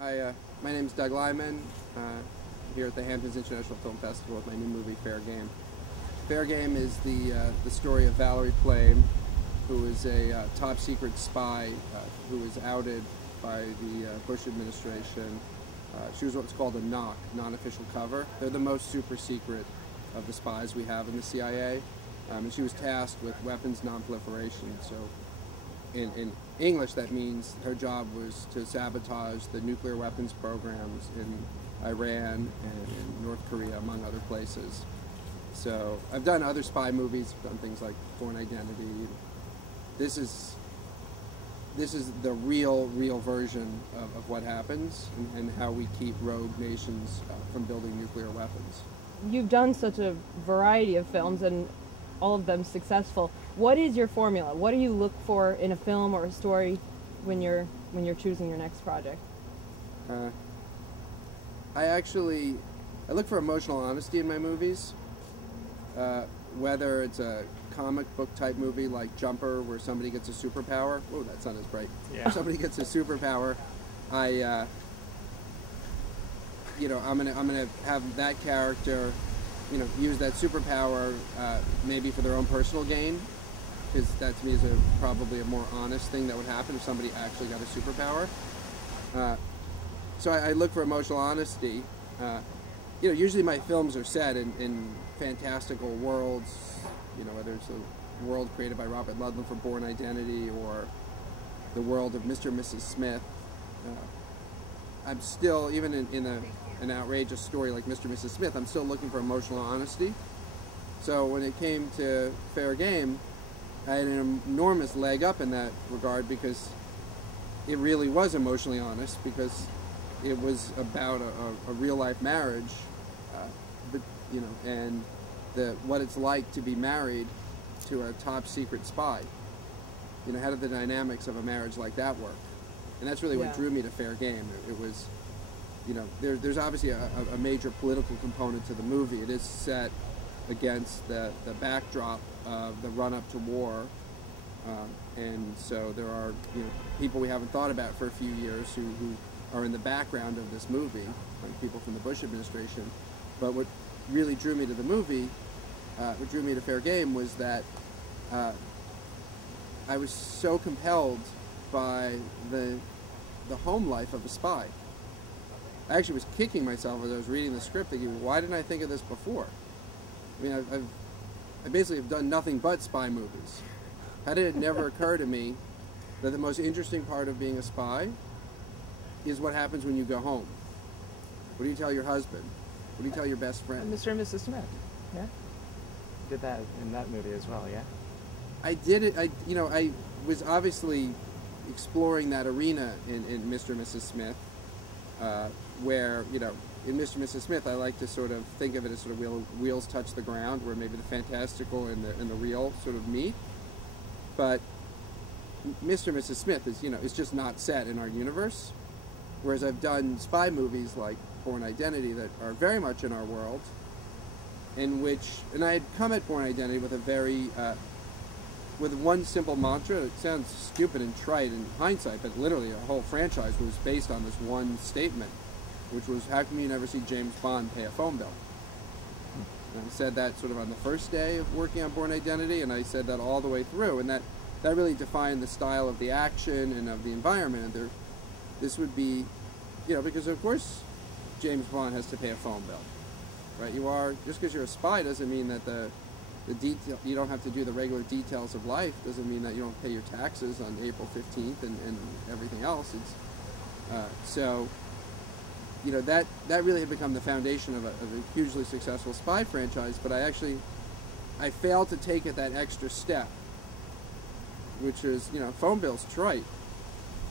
Hi, my name is Doug Liman, here at the Hamptons International Film Festival with my new movie, Fair Game. Fair Game is the story of Valerie Plame, who is a top-secret spy who was outed by the Bush administration. She was what's called a NOC, non-official cover. They're the most super-secret of the spies we have in the CIA, and she was tasked with weapons non-proliferation. So in English, that means her job was to sabotage the nuclear weapons programs in Iran and in North Korea, among other places. So I've done other spy movies, I've done things like Born Identity. This is the real version of what happens and how we keep rogue nations from building nuclear weapons. You've done such a variety of films and all of them successful. What is your formula? What do you look for in a film or a story when you're choosing your next project? I look for emotional honesty in my movies. Whether it's a comic book type movie like Jumper, where somebody gets a superpower. Oh, that sun is bright. Yeah. Somebody gets a superpower. I'm gonna have that character, use that superpower maybe for their own personal gain, because that to me is probably a more honest thing that would happen if somebody actually got a superpower. So I look for emotional honesty. Usually my films are set in fantastical worlds, whether it's a world created by Robert Ludlum for Born Identity or the world of Mr. and Mrs. Smith. I'm still, even in an outrageous story like Mr. and Mrs. Smith, I'm still looking for emotional honesty. So when it came to Fair Game, I had an enormous leg up in that regard because it really was emotionally honest, because it was about a real-life marriage, and what it's like to be married to a top-secret spy. How do the dynamics of a marriage like that work? And that's really what drew me to Fair Game. It was, there's obviously a major political component to the movie. It is set against the backdrop of the run-up to war, and so there are people we haven't thought about for a few years who are in the background of this movie, like people from the Bush administration. But what really drew me to the movie, what drew me to Fair Game, was that I was so compelled by the home life of a spy. I actually was kicking myself as I was reading the script, thinking, why didn't I think of this before? I mean, I basically have done nothing but spy movies. How did it never occur to me that the most interesting part of being a spy is what happens when you go home? What do you tell your husband? What do you tell your best friend? Mr. and Mrs. Smith, yeah? Did that in that movie as well, yeah? I did it, I was obviously exploring that arena in Mr. and Mrs. Smith, where, in Mr. and Mrs. Smith, I like to sort of think of it as sort of wheels touch the ground, where maybe the fantastical and the real sort of meet. But Mr. and Mrs. Smith is just not set in our universe. Whereas I've done spy movies like Born Identity that are very much in our world, and I had come at Born Identity with with one simple mantra. It sounds stupid and trite in hindsight, but literally a whole franchise was based on this one statement, which was, how come you never see James Bond pay a phone bill? And I said that sort of on the first day of working on Born Identity, and I said that all the way through, and that really defined the style of the action and of the environment. And this would be, because of course James Bond has to pay a phone bill, right? Just because you're a spy doesn't mean that the detail, you don't have to do the regular details of life, doesn't mean that you don't pay your taxes on April 15th and everything else. So that really had become the foundation of a hugely successful spy franchise, but I failed to take it that extra step, which is, phone bill's trite.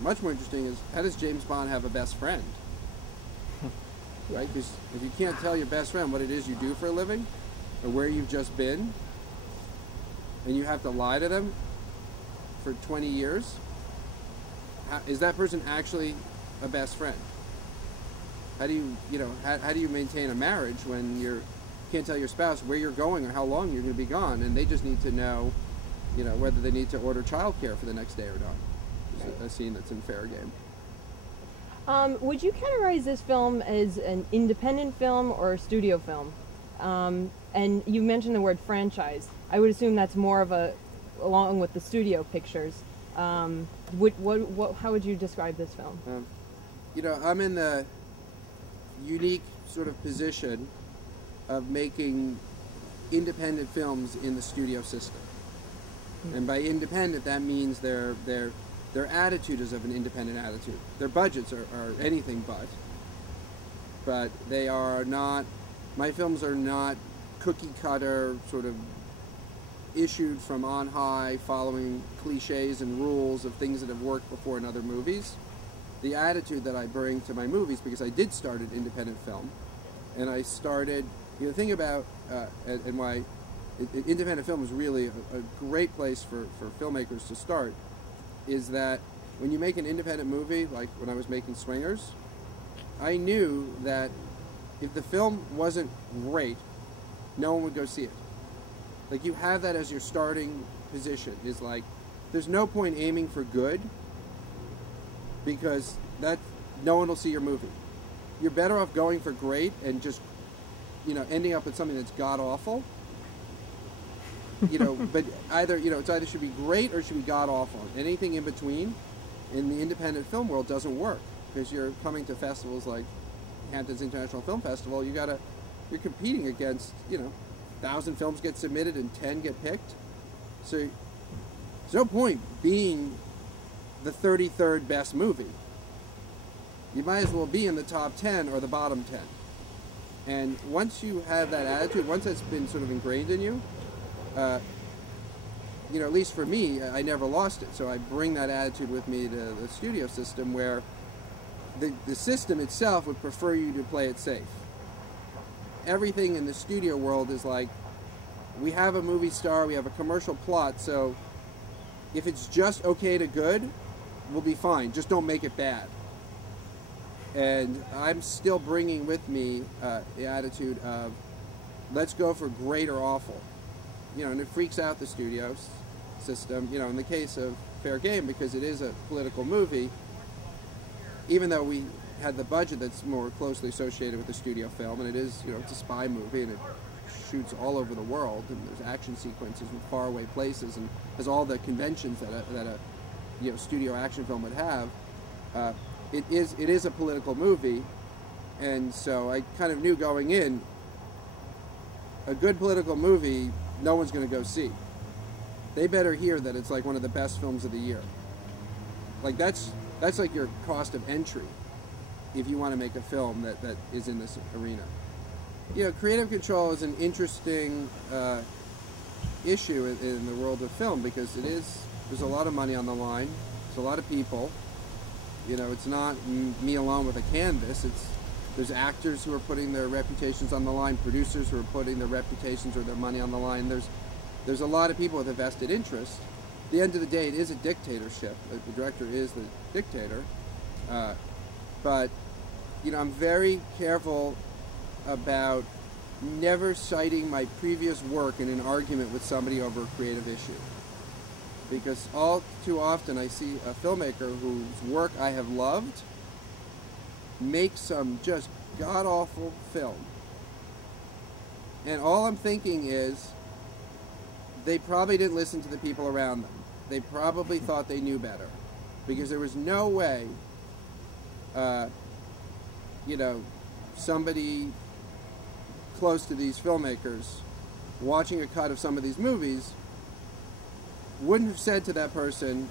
Much more interesting is, how does James Bond have a best friend? Right? Because if you can't tell your best friend what it is you do for a living, or where you've just been, and you have to lie to them for 20 years, is that person actually a best friend? How do you maintain a marriage when you can't tell your spouse where you're going or how long you're going to be gone, and they just need to know, whether they need to order childcare for the next day or not? It's a scene that's in Fair Game. Would you categorize this film as an independent film or a studio film? And you mentioned the word franchise. I would assume that's more of a, along with the studio pictures. How would you describe this film? You know, I'm in the unique sort of position of making independent films in the studio system. And by independent, that means their attitude is of an independent attitude. Their budgets are anything but they are not, my films are not cookie cutter, sort of issued from on high, following cliches and rules of things that have worked before in other movies. The attitude that I bring to my movies, because I did start an independent film, and I started, you know, the thing about, and why independent film is really a great place for filmmakers to start, is that when you make an independent movie, like when I was making Swingers, I knew that if the film wasn't great, no one would go see it. Like, you have that as your starting position, is like, there's no point aiming for good, because that, no one will see your movie. You're better off going for great and just, you know, ending up with something that's god-awful. You know, but either, you know, it's either should be great or should be god-awful. Anything in between in the independent film world doesn't work, because you're coming to festivals like Hamptons International Film Festival. You're competing against, you know, 1,000 films get submitted and 10 get picked. So there's no point being the 33rd best movie. You might as well be in the top 10 or the bottom 10. And once you have that attitude, once that's been sort of ingrained in you, you know, at least for me, I never lost it. So I bring that attitude with me to the studio system, where the system itself would prefer you to play it safe. Everything in the studio world is like, we have a movie star, we have a commercial plot, so if it's just okay to good, we'll be fine. Just don't make it bad. And I'm still bringing with me the attitude of, let's go for great or awful. You know, and it freaks out the studio system, you know, in the case of Fair Game, because it is a political movie, even though we had the budget that's more closely associated with the studio film, and it is, you know, it's a spy movie, and it shoots all over the world, and there's action sequences in faraway places, and has all the conventions that a you know, studio action film would have. It is a political movie, and so I kind of knew going in, a good political movie, no one's going to go see. They better hear that it's like one of the best films of the year. Like, that's like your cost of entry if you want to make a film that is in this arena. You know, creative control is an interesting issue in the world of film, because there's a lot of money on the line. There's a lot of people. You know, it's not me alone with a canvas. There's actors who are putting their reputations on the line, producers who are putting their reputations or their money on the line. There's a lot of people with a vested interest. At the end of the day, it is a dictatorship. The director is the dictator. But, you know, I'm very careful about never citing my previous work in an argument with somebody over a creative issue. Because all too often I see a filmmaker whose work I have loved make some just god-awful film. And all I'm thinking is, they probably didn't listen to the people around them. They probably thought they knew better. Because there was no way, you know, somebody close to these filmmakers watching a cut of some of these movies wouldn't have said to that person,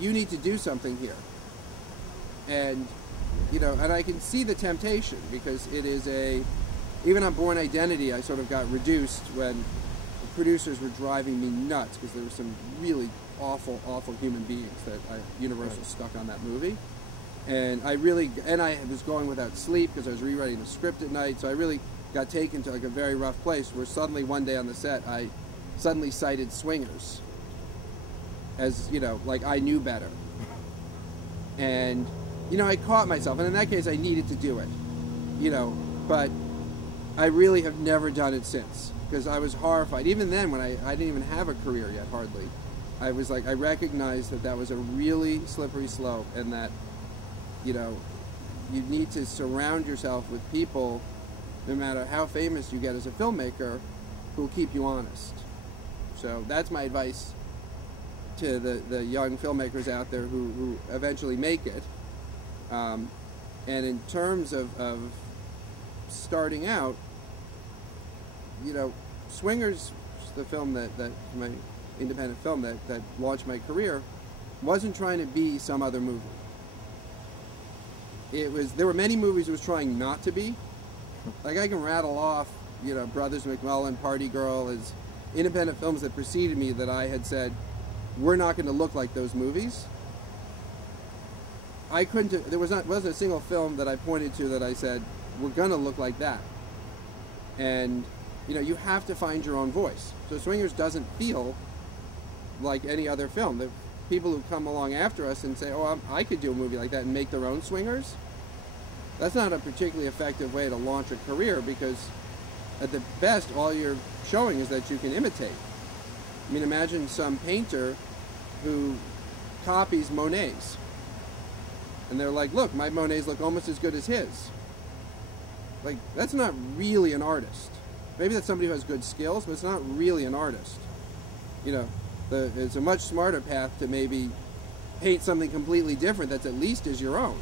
you need to do something here. And, you know, and I can see the temptation, because it is even on Born Identity, I sort of got reduced when the producers were driving me nuts, because there were some really awful, awful human beings that Universal stuck on that movie. And I was going without sleep because I was rewriting the script at night, so I really got taken to like a very rough place, where suddenly one day on the set, I suddenly cited Swingers as, you know, like I knew better. And, you know, I caught myself, and in that case I needed to do it, you know, but I really have never done it since, because I was horrified. Even then, when I didn't even have a career yet, hardly, I was like, I recognized that was a really slippery slope, and that you know, you need to surround yourself with people, no matter how famous you get as a filmmaker, who will keep you honest. So that's my advice to the young filmmakers out there who eventually make it. And in terms of starting out, you know, Swingers, the film that my independent film that launched my career, wasn't trying to be some other movie. There were many movies it was trying not to be. Like, I can rattle off, you know, Brothers McMullen, Party Girl, as independent films that preceded me that I had said, we're not going to look like those movies. I couldn't, there wasn't a single film that I pointed to that I said, we're going to look like that. And, you know, you have to find your own voice. So Swingers doesn't feel like any other film. The people who come along after us and say, oh, I could do a movie like that and make their own Swingers, that's not a particularly effective way to launch a career, because at the best, all you're showing is that you can imitate. I mean, imagine some painter who copies Monet's. And they're like, look, my Monet's look almost as good as his. Like, that's not really an artist. Maybe that's somebody who has good skills, but it's not really an artist. You know, it's a much smarter path to maybe paint something completely different that's at least as your own.